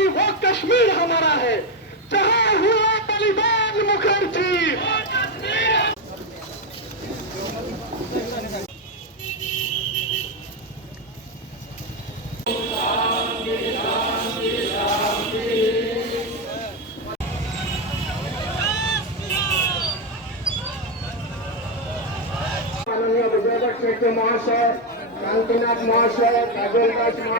मुखर्जी वो कश्मीर हमारा है। जहाँ हुआ बलिदान मुखर्जी। महाशय कांतिनाथ महाशय काजल महाशय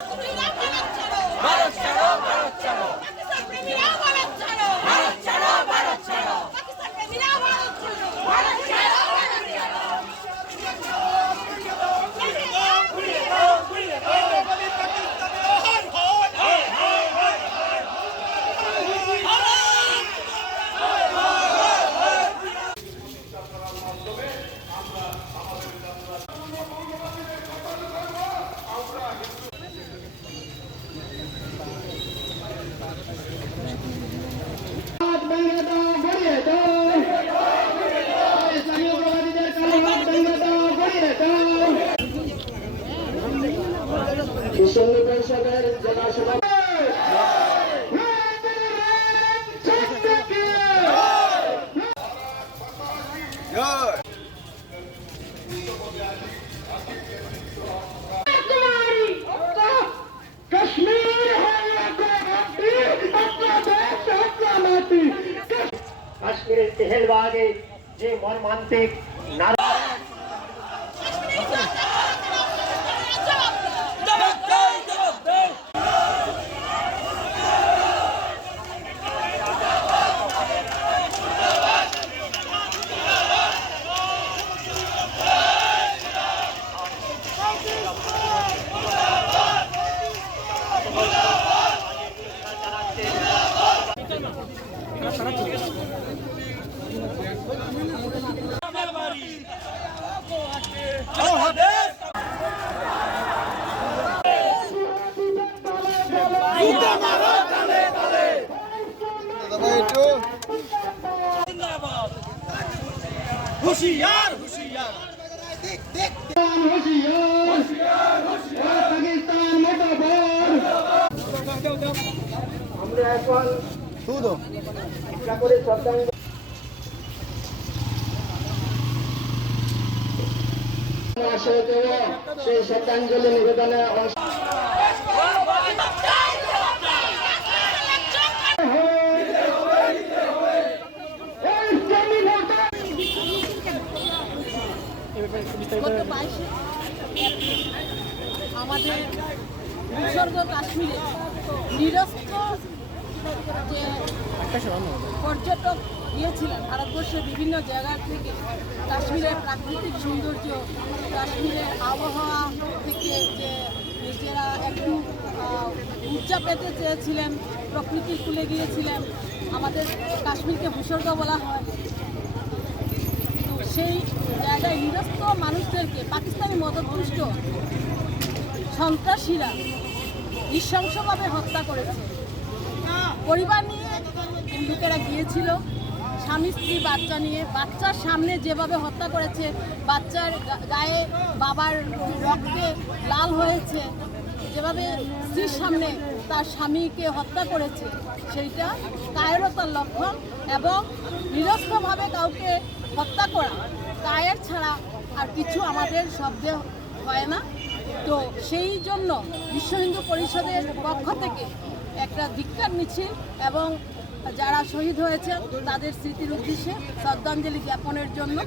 कश्मीर है ये माटी अपना জিন্দাবাদ হুশিয়ার হুশিয়ার। হুশিয়ার। পাকিস্তান মোটাবার আমরা এখন শুধু। করে শ্রদ্ধাঞ্জলি নিবেদনে অংশ আমাদের উৎসর্গ কাশ্মীরে নিরস্ত যে পর্যটক গিয়েছিলেন ভারতবর্ষের বিভিন্ন জায়গা থেকে কাশ্মীরের প্রাকৃতিক সৌন্দর্য, কাশ্মীরের আবহাওয়া থেকে যে নিজেরা একটু উচ্চা পেতে চেয়েছিলেন, প্রকৃতি খুলে গিয়েছিলেন, আমাদের কাশ্মীরকে ভূস্বর্গ বলা হয়। তো সেই জায়গায় নিরস্ত মানুষদেরকে পাকিস্তানি মদতপুষ্ট সন্ত্রাসীরা নৃশংসভাবে হত্যা করেছে। পরিবার নিয়ে লোকেরা গিয়েছিল। স্বামী স্ত্রী, বাচ্চা নিয়ে। বাচ্চার সামনে যেভাবে হত্যা করেছে, বাচ্চার গায়ে বাবার রক্তে লাল হয়েছে, যেভাবে স্ত্রীর সামনে তার স্বামীকে হত্যা করেছে, সেইটা কায়রতার লক্ষণ এবং নিরস্তভাবে কাউকে হত্যা করা। কায়ের ছাড়া আর কিছু আমাদের শব্দে হয় না। তো সেই জন্য বিশ্ব হিন্দু পরিষদের পক্ষ থেকে একটা ধিক্কার মিছিল এবং যারা শহীদ হয়েছে, তাদের স্মৃতির উদ্দেশ্যে শ্রদ্ধাঞ্জলি জ্ঞাপনের জন্য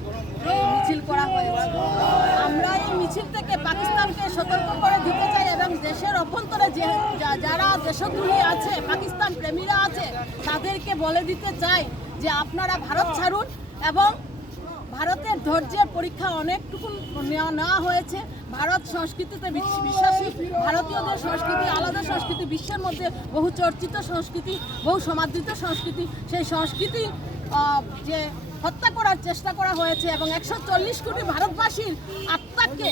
এই মিছিল করা হয়েছে। আমরা এই মিছিল থেকে পাকিস্তানকে সতর্ক করে দিতে চাই এবং দেশের অভ্যন্তরে যে, যারা দেশদ্রোহী আছে, পাকিস্তান প্রেমীরা আছে, তাদেরকে বলে দিতে চাই যে আপনারা ভারত ছাড়ুন এবং ভারতের ধৈর্যের পরীক্ষা অনেকটুকু নেওয়া হয়েছে। ভারত সংস্কৃতিতে বিশ্বাসী ভারতীয়দের সংস্কৃতি, আলাদা সংস্কৃতি, বিশ্বের মধ্যে বহু চর্চিত সংস্কৃতি, বহু সমাদৃত সংস্কৃতি। সেই সংস্কৃতি যে হত্যা করার চেষ্টা করা হয়েছে এবং একশো চল্লিশ কোটি ভারতবাসীর আত্মাকে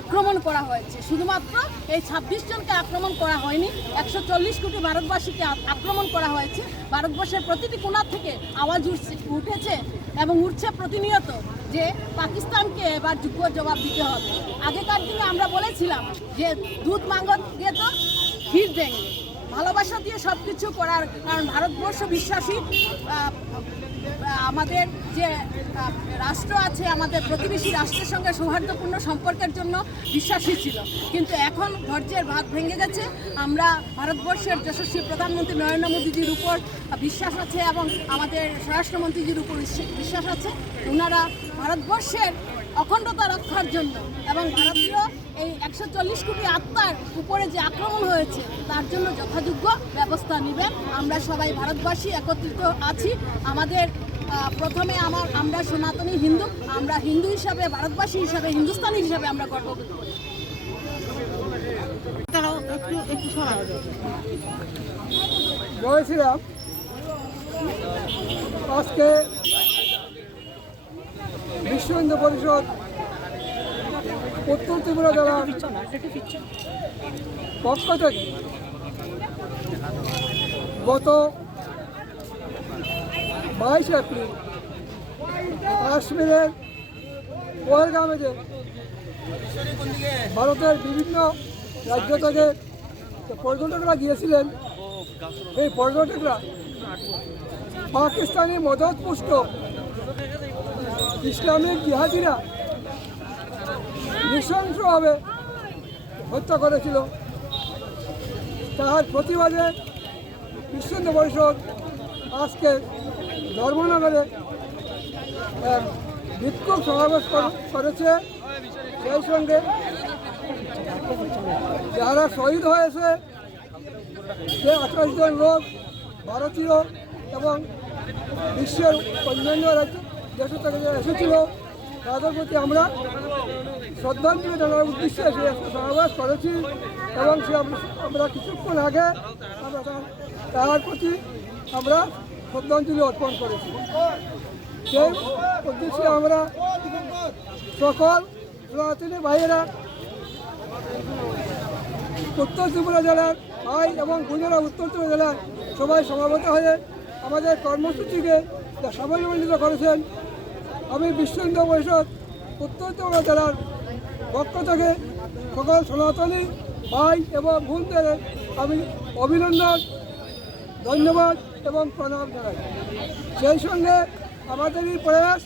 আক্রমণ করা হয়েছে। শুধুমাত্র এই ছাব্বিশ জনকে আক্রমণ করা হয়নি, একশো চল্লিশ কোটি ভারতবাসীকে আক্রমণ করা হয়েছে। ভারতবর্ষের প্রতিটি কোণা থেকে আওয়াজ উঠছে উঠেছে এবং উঠছে প্রতিনিয়ত যে পাকিস্তানকে এবার যোগ্য জবাব দিতে হবে। আগেকার দিনে আমরা বলেছিলাম যে দুধ মাঙ্গত দিয়ে তো ক্ষীর দেঙ্গে ভালোবাসা দিয়ে সব কিছু করার কারণ ভারতবর্ষ বিশ্বাসী আমাদের যে রাষ্ট্র আছে, আমাদের প্রতিবেশী রাষ্ট্রের সঙ্গে সৌহার্দ্যপূর্ণ সম্পর্কের জন্য বিশ্বাসী ছিল। কিন্তু এখন ধৈর্যের ভাত ভেঙে গেছে। আমরা ভারতবর্ষের যশস্বী প্রধানমন্ত্রী নরেন্দ্র মোদীজির উপর বিশ্বাস আছে এবং আমাদের স্বরাষ্ট্রমন্ত্রীজির উপর বিশ্বাস আছে। ওনারা ভারতবর্ষের অখণ্ডতা রক্ষার জন্য এবং ভারতীয় এই একশো চল্লিশ কোটি আত্মার উপরে যে আক্রমণ হয়েছে, তার জন্য যথাযোগ্য ব্যবস্থা নেবেন। আমরা সবাই ভারতবাসী, একত্রিত আছি। আমাদের প্রথমে আমার আমরা সনাতনী হিন্দু আমরা হিন্দু হিসাবে ভারতবাসী হিসাবে হিন্দুস্তানি হিসাবে আমরা করি। জয় শ্রীরাম আজকে বিশ্ব হিন্দু পরিষদ উত্তর ত্রিপুরা জেলার পক্ষ থেকে গত বাইশ এপ্রিল, কাশ্মীরের পহেলগামে যে ভারতের বিভিন্ন রাজ্য থেকে পর্যটকরা গিয়েছিলেন, এই পর্যটকরা পাকিস্তানি মদতপুষ্ট ইসলামিক জিহাদিরা নৃশংসভাবে হত্যা করেছিল। তার প্রতিবাদে বিশ্বহিন্দু পরিষদ আজকে ধর্মনগরে বিক্ষোভ সমাবেশ করেছে। সেই সঙ্গে যারা শহীদ হয়েছে, সে আঠাশ জন লোক ভারতীয় এবং বিশ্বের অন্যান্য রাজ্য দেশ থেকে যারা এসেছিল, তাদের প্রতি আমরা শ্রদ্ধাঞ্জলি জানার উদ্দেশ্যে সে সমাবেশ করেছি এবং সে আমরা- কিছুক্ষণ আগে আমরা তার প্রতি আমরা শ্রদ্ধাঞ্জলি অর্পণ করেছি। সেই উদ্দেশ্যে আমরা সকল সনাতনী ভাইয়েরা উত্তর ত্রিপুরা জেলার ভাই এবং বোনেরা উত্তর ত্রিপুরা জেলার সবাই সমাবেত হয়ে আমাদের কর্মসূচিকে সাফল্যমণ্ডিত করেছেন। আমি বিশ্ব হিন্দু পরিষদ উত্তর ত্রিপুরা জেলার পক্ষ থেকে সকল সনাতনী ভাই এবং বোনদের আমি অভিনন্দন, ধন্যবাদ। এবং প্রণাম জানাই। সেই সঙ্গে আমাদের এই প্রয়াস,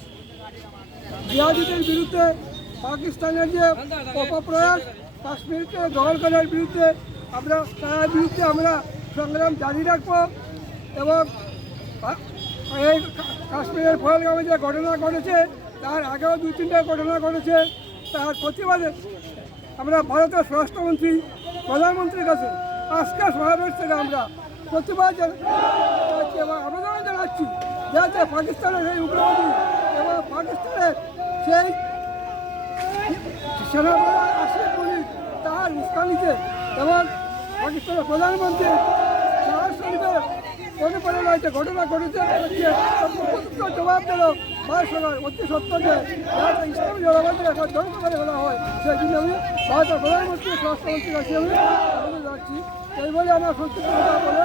জিহাদিদের বিরুদ্ধে পাকিস্তানের যে অপপ্রয়াস, কাশ্মীরকে দখল করার বিরুদ্ধে আমরা, তার বিরুদ্ধে আমরা সংগ্রাম জারি রাখব এবং এই কাশ্মীরের ফলগামে যে ঘটনা ঘটেছে, তার আগেও দু তিনটা ঘটনা ঘটেছে, তার প্রতিবাদে আমরা ভারতের স্বরাষ্ট্রমন্ত্রী, প্রধানমন্ত্রীর কাছে আজকে সমাবেশ থেকে আমরা প্রতিবাদ এবং আবেদন জানাচ্ছি যাতে পাকিস্তানের এই উগ্রবাদী এবং পাকিস্তানের সেই সেনাপ্রধান আসিফ মনির তার উস্কানিতে এবং পাকিস্তানের প্রধানমন্ত্রী শাহবাজ শরীফের অনুপ্রেরণায় যে ঘটনা ঘটেছে জবাব দিল ভারত অতি সত্য যে যাতে ইসলামী জনগণকে এখন ধ্বংস করে ফেলা হয়। সেই জন্য আমি ভারতের প্রধানমন্ত্রী স্বরাষ্ট্রমন্ত্রীর কাছে আমি আবেদন রাখছি এই বলে আমার সংক্ষিপ্ত বলে